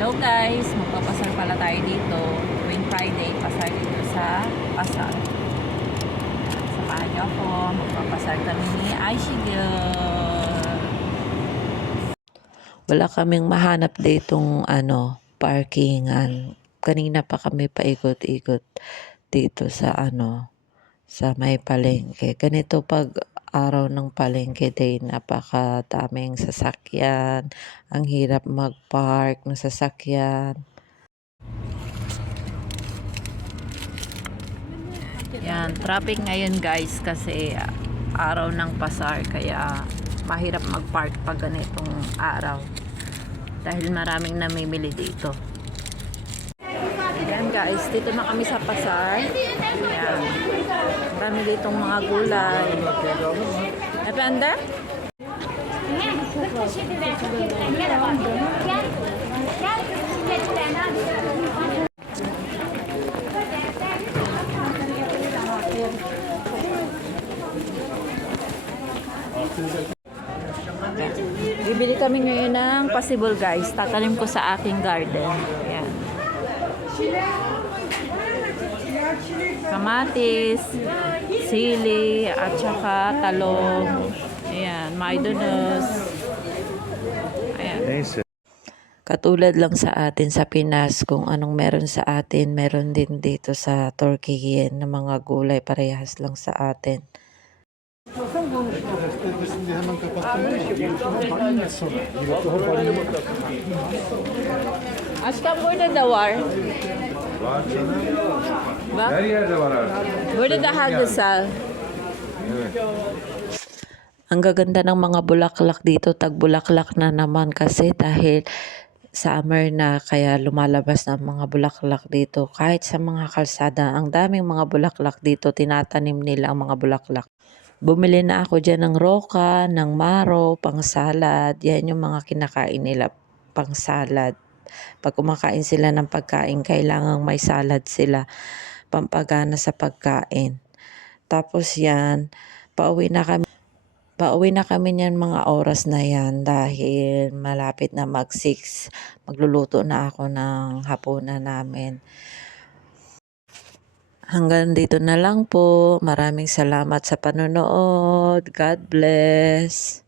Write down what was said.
Hello guys, magpapasar pala tayo dito. Tuwing Friday, pasar dito sa pasar. Samahan niyo ako, magpapasar kami ni Aishi Girl. wala kaming mahanap ditong ano, parkingan. Kanina pa kami paikot-ikot dito sa ano, sa may palengke. Ganito pag araw ng palengke day, napakadaming sasakyan. Ang hirap mag-park ng sasakyan. Yan, traffic ngayon guys kasi ah, araw ng pasar kaya mahirap mag-park pag ganitong araw. Dahil maraming namimili dito. Guys, dito na kami sa pasar. Yan. Marami ditong mga gulay. Depende? Bibili kami ngayon ng possible guys. Tatanim ko sa aking garden. Kamatis, sili, at saka talong. Ayan, maidonos. Ayan. Katulad lang sa atin sa Pinas, kung anong meron sa atin, meron din dito sa Turkey na mga gulay parehas lang sa atin. Aşkım burada da var. Bak, Her yerde var artık. burada daha güzel. Ang gaganda ng mga bulaklak dito, tagbulaklak na naman kasi dahil summer na kaya lumalabas ng mga bulaklak dito. Kahit sa mga kalsada, ang daming mga bulaklak dito, tinatanim nila ang mga bulaklak. Bumili na ako dyan ng roka, ng maro, pang salad. Yan yung mga kinakain nila, pang salad. Pag kumakain sila ng pagkain, kailangang may salad sila, pampagana sa pagkain. Tapos yan, pauwi na kami. Pauwi na kami niyan mga oras na yan dahil malapit na mag 6. Magluluto na ako ng hapunan namin. Hanggang dito na lang po. Maraming salamat sa panonood. God bless.